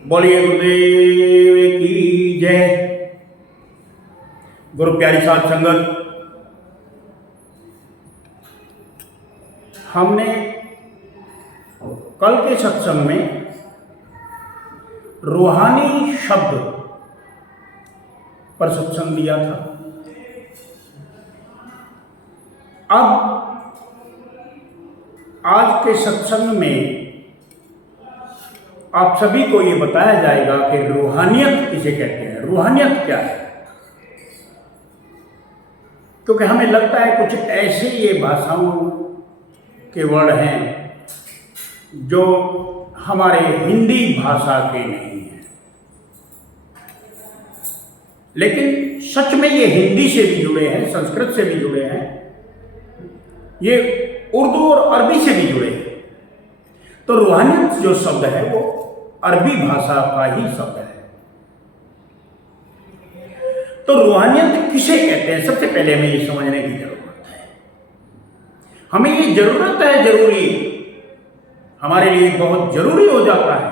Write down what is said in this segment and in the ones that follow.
बोलिए गुरुदेव की जय। गुरु प्यारी साध संगत, हमने कल के सत्संग में रूहानी शब्द पर सत्संग दिया था। अब आज के सत्संग में आप सभी को ये बताया जाएगा कि रूहानियत किसे कहते हैं, रूहानियत क्या है। क्योंकि हमें लगता है कुछ ऐसे ये भाषाओं के वर्ड हैं जो हमारे हिंदी भाषा के नहीं हैं, लेकिन सच में ये हिंदी से भी जुड़े हैं, संस्कृत से भी जुड़े हैं, ये उर्दू और अरबी से भी जुड़े हैं। तो रूहानियत जो शब्द है वो अरबी भाषा का ही शब्द है। तो रूहानियत किसे कहते हैं, सबसे पहले हमें ये समझने की जरूरत है। हमें ये जरूरत है, जरूरी, हमारे लिए बहुत जरूरी हो जाता है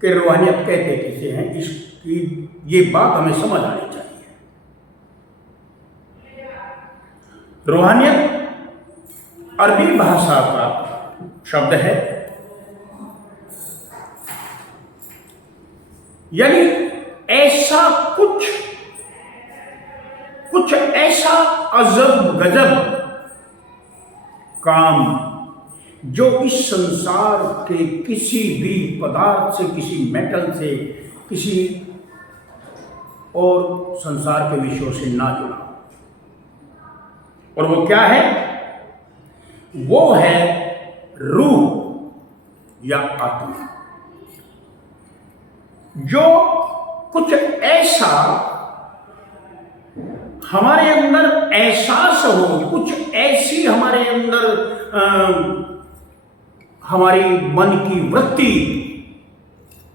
कि रूहानियत कहते किसे हैं, इसकी ये बात हमें समझ आनी चाहिए। रूहानियत अरबी भाषा का शब्द है, यानी ऐसा कुछ ऐसा अजब गजब काम जो इस संसार के किसी भी पदार्थ से, किसी मेटल से, किसी और संसार के विषयों से ना जुड़ा। और वो क्या है? वो है रूह या आत्मा। जो कुछ ऐसा हमारे अंदर एहसास हो, कुछ ऐसी हमारे अंदर हमारी मन की वृत्ति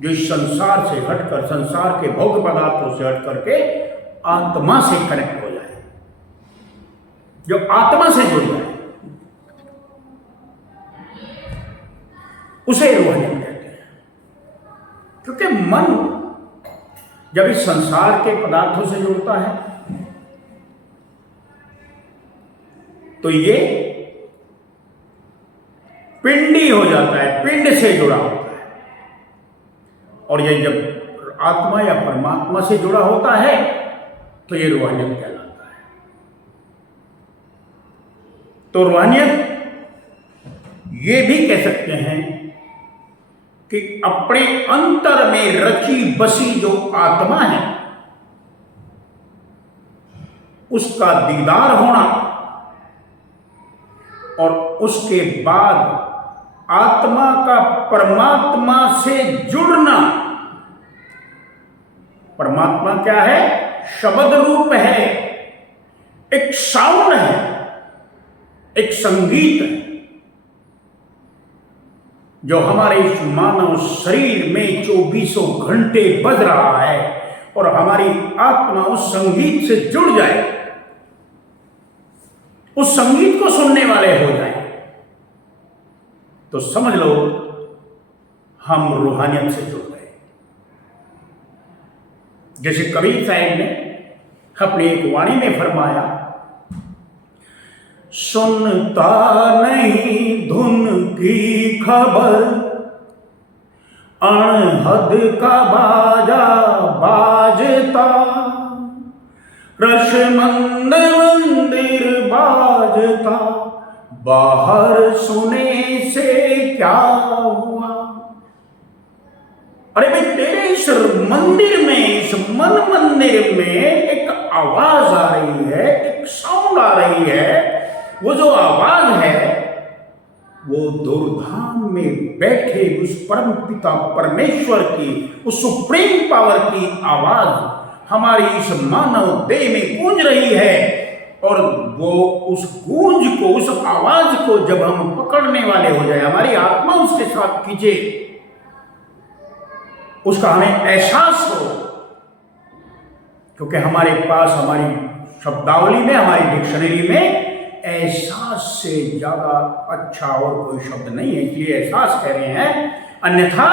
जो इस संसार से हटकर, संसार के भौतिक पदार्थों से हट करके आत्मा से कनेक्ट हो जाए, जो आत्मा से जुड़ जाए, उसे रूहानियत कहते हैं। क्योंकि मन जब इस संसार के पदार्थों से जुड़ता है तो ये पिंडी हो जाता है, पिंड से जुड़ा होता है। और ये जब आत्मा या परमात्मा से जुड़ा होता है तो ये रूहानियत कहलाता है। तो रूहानियत ये भी कह सकते हैं कि अपने अंतर में रची बसी जो आत्मा है उसका दीदार होना और उसके बाद आत्मा का परमात्मा से जुड़ना। परमात्मा क्या है? शब्द रूप है, एक साउंड है, एक संगीत है जो हमारे इस मानव शरीर में 24 घंटे बज रहा है। और हमारी आत्मा उस संगीत से जुड़ जाए, उस संगीत को सुनने वाले हो जाए, तो समझ लो हम रूहानियत से जुड़ गए। जैसे कबीर साहब ने अपनी एक वाणी में फरमाया, सुनता नहीं धुन की खबर, अनहद का बाजा बाजता, रसमंद मंदिर बाजता, बाहर सुने से क्या हुआ। अरे भाई, तेरे इस मंदिर में, इस मन मंदिर में एक आवाज आ रही है, एक साउंड आ रही है। वो जो आवाज है वो दुर्धाम में बैठे उस परम पिता परमेश्वर की, उस सुप्रीम पावर की आवाज हमारी इस मानव देह में गूंज रही है। और वो उस गूंज को, उस आवाज को जब हम पकड़ने वाले हो जाए, हमारी आत्मा उसके साथ खींचे, उसका हमें एहसास हो। क्योंकि हमारे पास, हमारी शब्दावली में, हमारी डिक्शनरी में एहसास से ज्यादा अच्छा और कोई शब्द नहीं है, इसलिए एहसास कह रहे हैं। अन्यथा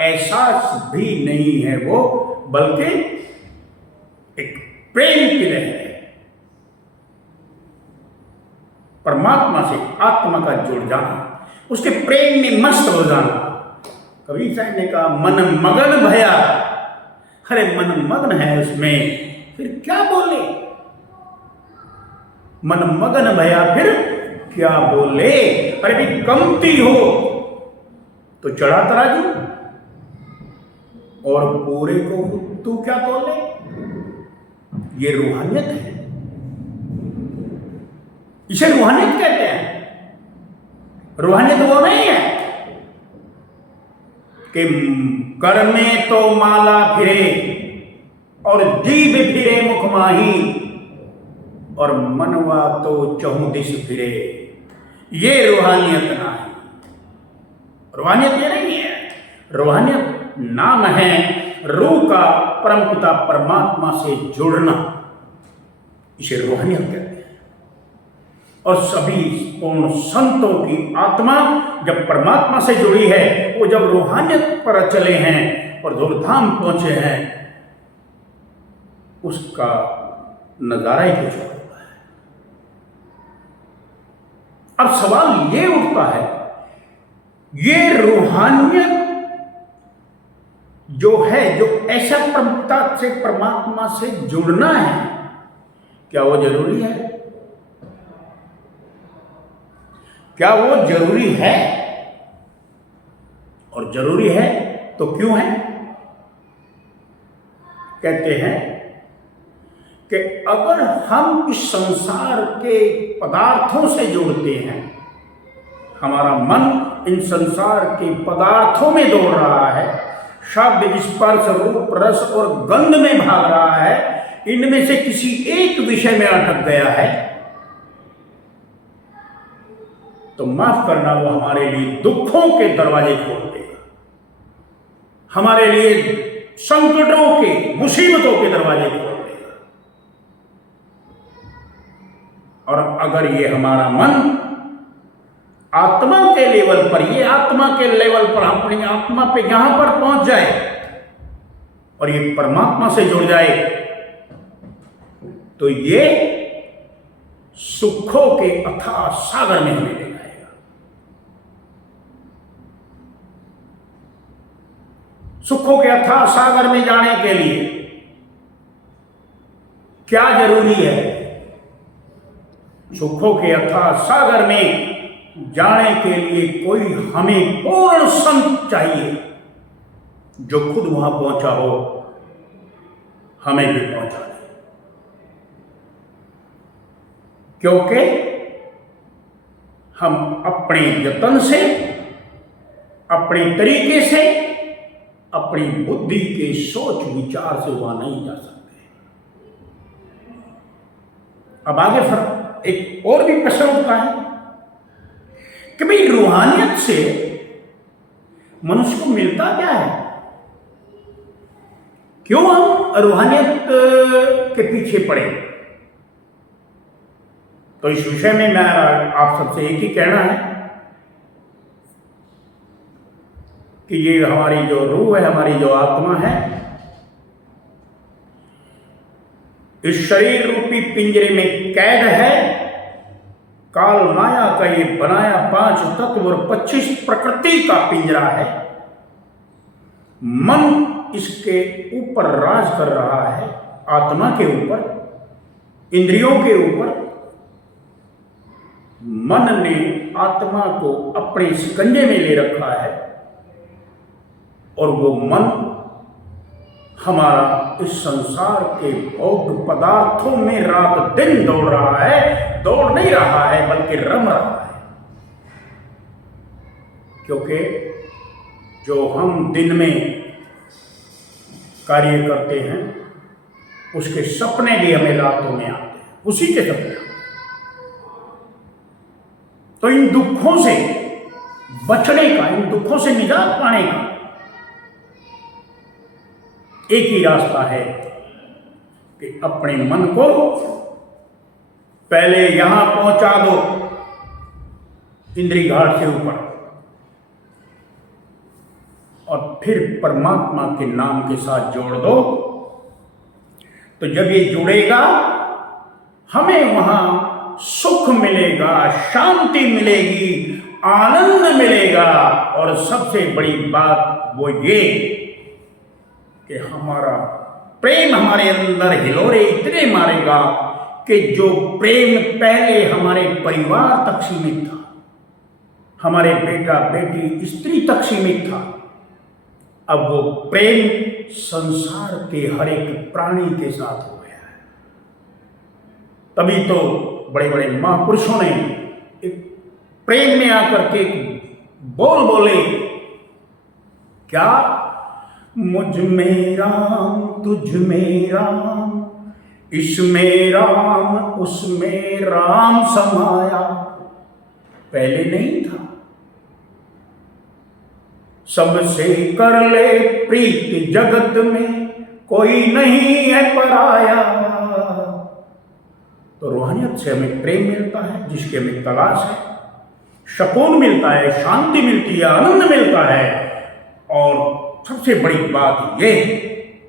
एहसास भी नहीं है वो, बल्कि एक प्रेम की लहर है। परमात्मा से आत्मा का जुड़ जाना, उसके प्रेम में मस्त हो जाना। कबीर साहब ने कहा मन मगन भया। अरे मन मगन है उसमें, फिर क्या बोले? मन मगन भया फिर क्या बोले? अरे भी कमती हो तो चढ़ा तराजू, और पूरे को तू क्या तोले? ये रूहानियत है, इसे रूहानियत कहते हैं। रूहानियत वो नहीं है कि कर में तो माला फिरे और जीभ फिरे मुख माही और मनवा तो चहुदिश फिरे। ये रूहानियत ना है। रूहानियत ये नहीं है। रूहानियत नाम है रूह का परमपिता परमात्मा से जुड़ना, इसे रूहानियत कहते हैं। और सभी पूर्ण संतों की आत्मा जब परमात्मा से जुड़ी है, वो जब रूहानियत पर चले हैं और धूमधाम पहुंचे हैं, उसका नजारा ही कुछ होता है। अब सवाल ये उठता है, ये रूहानियत जो है, जो ऐसा परमपिता से परमात्मा से जुड़ना है, क्या वो जरूरी है? क्या वो जरूरी है? और जरूरी है तो क्यों है? कहते हैं कि अगर हम इस संसार के पदार्थों से जुड़ते हैं, हमारा मन इन संसार के पदार्थों में दौड़ रहा है, शब्द स्पर्श रूप रस और गंध में भाग रहा है, इनमें से किसी एक विषय में अटक गया है, तो माफ करना, वो हमारे लिए दुखों के दरवाजे खोल देगा, हमारे लिए संकटों के, मुसीबतों के दरवाजे खोल देगा। और अगर ये हमारा मन आत्मा के लेवल पर, ये आत्मा के लेवल पर, अपनी आत्मा पे यहां पर पहुंच जाए और ये परमात्मा से जुड़ जाए, तो ये सुखों के अथाह सागर में हमें ले जाएगा। सुखों के अथाह सागर में जाने के लिए क्या जरूरी है? सुखों के अथाह सागर में जाने के लिए कोई हमें पूर्ण संत चाहिए, जो खुद वहां पहुंचा हो, हमें भी पहुंचा दे। क्योंकि हम अपने यत्न से, अपने तरीके से, अपनी बुद्धि के सोच विचार से वहां नहीं जा सकते। अब आगे फिर एक और भी प्रश्न उठता है कि भाई रूहानियत से मनुष्य को मिलता क्या है? क्यों हम रूहानियत के पीछे पड़े? तो इस विषय में मैं आप सबसे एक ही कहना है कि ये हमारी जो रूह है, हमारी जो आत्मा है, इस शरीर रूपी पिंजरे में कैद है। काल माया का ये बनाया 5 तत्व और 25 प्रकृति का पिंजरा है। मन इसके ऊपर राज कर रहा है, आत्मा के ऊपर, इंद्रियों के ऊपर। मन ने आत्मा को अपने शिकंजे में ले रखा है और वो मन हमारा इस संसार के भोग पदार्थों में रात दिन दौड़ रहा है। दौड़ नहीं रहा है बल्कि रम रहा है, क्योंकि जो हम दिन में कार्य करते हैं उसके सपने भी हमें रातों में आते हैं, उसी के सपने आते हैं। तो इन दुखों से बचने का, इन दुखों से निजात पाने का एक ही रास्ता है कि अपने मन को पहले यहां पहुंचा दो, इंद्री घाट से ऊपर, और फिर परमात्मा के नाम के साथ जोड़ दो, तो जब ये जुड़ेगा हमें वहां सुख मिलेगा, शांति मिलेगी, आनंद मिलेगा। और सबसे बड़ी बात वो ये कि हमारा प्रेम हमारे अंदर हिलोरे इतने मारेगा कि जो प्रेम पहले हमारे परिवार तक सीमित था, हमारे बेटा बेटी स्त्री तक सीमित था, अब वो प्रेम संसार के हर एक प्राणी के साथ हो गया है। तभी तो बड़े बड़े महापुरुषों ने एक प्रेम में आकर के बोल बोले, क्या? मुझ में राम तुझ में राम, इसमें राम उसमें राम समाया। पहले नहीं था। सबसे कर ले प्रीत जगत में, कोई नहीं है पराया। तो रूहानियत से हमें प्रेम मिलता है, जिसकी हमें तलाश है, सुकून मिलता है, शांति मिलती है, आनंद मिलता है। और सबसे बड़ी बात यह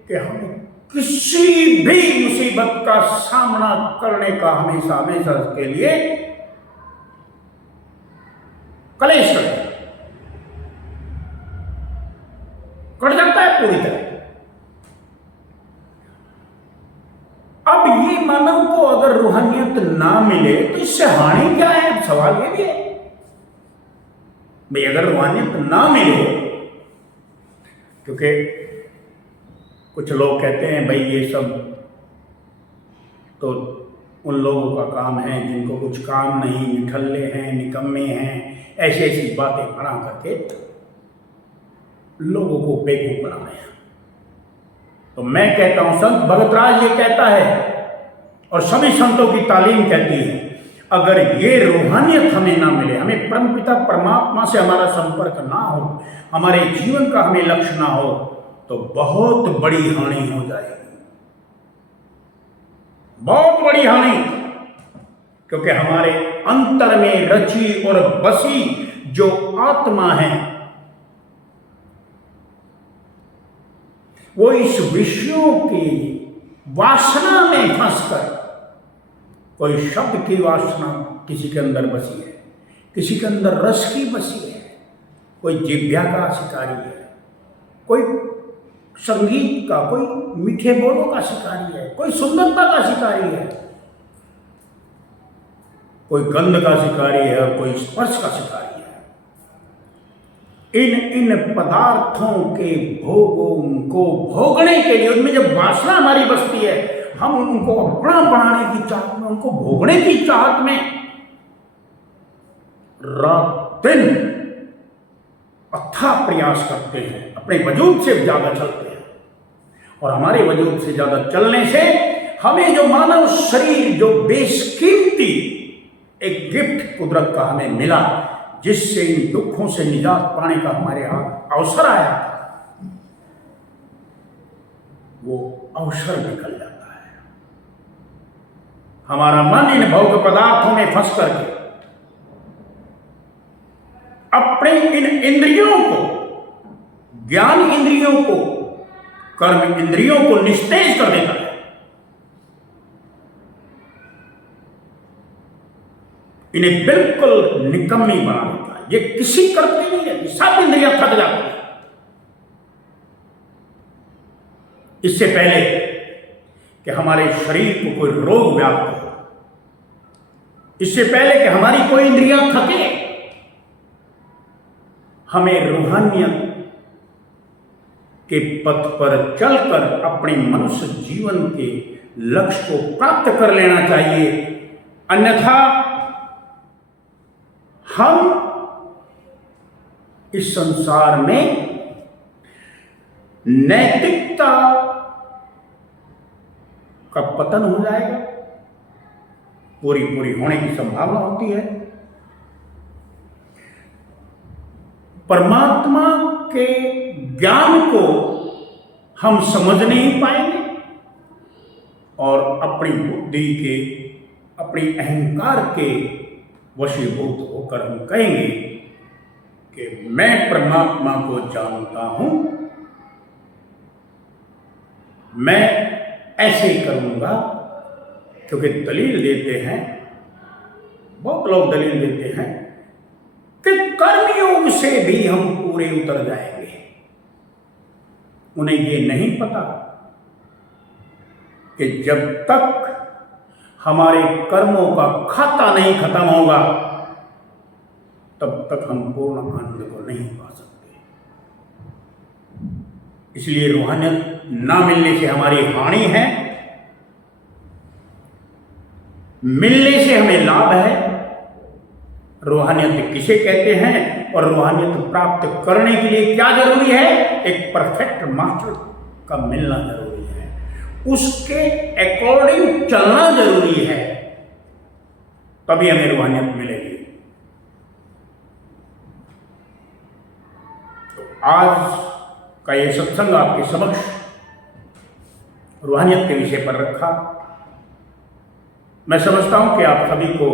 कि हमें किसी भी मुसीबत का सामना करने का हमेशा हमेशा के लिए कलेश कट जाता है पूरी तरह। अब ये मानव को अगर रूहानियत ना मिले तो इससे हानि क्या है? सवाल ये भी है भाई, अगर रूहानियत ना मिले, क्योंकि कुछ लोग कहते हैं भाई ये सब तो उन लोगों का काम है जिनको कुछ काम नहीं, निठल्ले हैं, निकम्मे हैं, ऐसी ऐसी बातें बना करके लोगों को बेवकूफ बनाए। तो मैं कहता हूं, संत भगतराज ये कहता है और सभी संतों की तालीम कहती है, अगर ये रूहानियत हमें ना मिले, हमें परमपिता परमात्मा से हमारा संपर्क ना हो, हमारे जीवन का हमें लक्ष्य ना हो, तो बहुत बड़ी हानि हो जाएगी, बहुत बड़ी हानि। क्योंकि हमारे अंतर में रची और बसी जो आत्मा है वो इस विषयों की वासना में फंसकर, कोई शब्द की वासना किसी के अंदर बसी है, किसी के अंदर रस की बसी है, कोई जिह्वा का शिकारी है, कोई संगीत का, कोई मीठे बोलों का शिकारी है, कोई सुंदरता का शिकारी है, कोई गंध का शिकारी है और कोई स्पर्श का शिकारी है। इन पदार्थों के भोगों को भोगने के लिए, उनमें जब वासना हमारी बसती है, हम उनको अपना बनाने की चाहत में, उनको भोगने की चाहत में रात दिन अथाह प्रयास करते हैं, अपने वजूद से ज्यादा चलते हैं। और हमारे वजूद से ज्यादा चलने से हमें जो मानव शरीर, जो बेशकीमती एक गिफ्ट कुदरत का हमें मिला, जिससे इन दुखों से निजात पाने का हमारे हाथ अवसर आया, वो अवसर निकल जाता है। हमारा मन इन भोग पदार्थों में फंस करके अपने इन इंद्रियों को, ज्ञान इंद्रियों को, कर्म इंद्रियों को निस्तेज कर देता है। इन्हें बिल्कुल निकम्मी बना देता है। ये किसी करती नहीं रहती, सब इंद्रियां थक जाती हैं। इससे पहले कि हमारे शरीर को कोई रोग व्याप्त हो, इससे पहले कि हमारी कोई इंद्रियां थके, हमें रूहानियत के पथ पर चलकर अपने मनुष्य जीवन के लक्ष्य को प्राप्त कर लेना चाहिए। अन्यथा हम इस संसार में नैतिकता का पतन हो जाएगा, पूरी पूरी होने की संभावना होती है। परमात्मा के ज्ञान को हम समझ नहीं पाएंगे और अपनी बुद्धि के, अपनी अहंकार के वशीभूत होकर हम कहेंगे कि मैं परमात्मा को जानता हूं, मैं ऐसे करूंगा। क्योंकि दलील देते हैं, बहुत लोग दलील देते हैं कि कर्मयोग से भी हम पूरे उतर जाएंगे। उन्हें ये नहीं पता कि जब तक हमारे कर्मों का खाता नहीं खत्म होगा तब तक हम पूर्ण आनंद को नहीं पा सकते। इसलिए रूहानियत ना मिलने से हमारी हानि है, मिलने से हमें लाभ है। रूहानियत किसे कहते हैं और रूहानियत प्राप्त करने के लिए क्या जरूरी है? एक परफेक्ट मास्टर का मिलना जरूरी है, उसके अकॉर्डिंग चलना जरूरी है, तभी हमें रूहानियत मिलेगी। तो आज का ये सत्संग आपके समक्ष रूहानियत के विषय पर रखा। मैं समझता हूं कि आप सभी को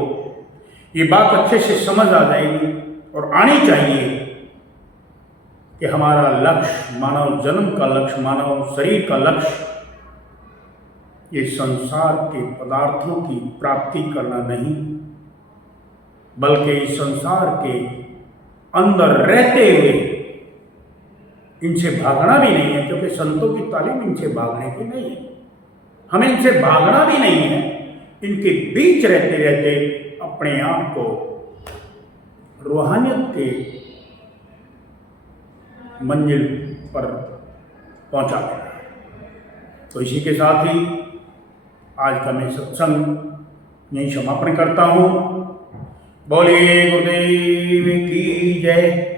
ये बात अच्छे से समझ आ जाएगी और आनी चाहिए कि हमारा लक्ष्य, मानव जन्म का लक्ष्य, मानव शरीर का लक्ष्य ये संसार के पदार्थों की प्राप्ति करना नहीं, बल्कि इस संसार के अंदर रहते हुए इनसे भागना भी नहीं है। क्योंकि संतों की तालीम इनसे भागने की नहीं है, हमें इनसे भागना भी नहीं है। इनके बीच रहते रहते अपने आप को रूहानियत के मंजिल पर पहुंचा देना। तो इसी के साथ ही आज का मैं सत्संग यहीं समापन करता हूं। बोलिए गुरुदेव की जय।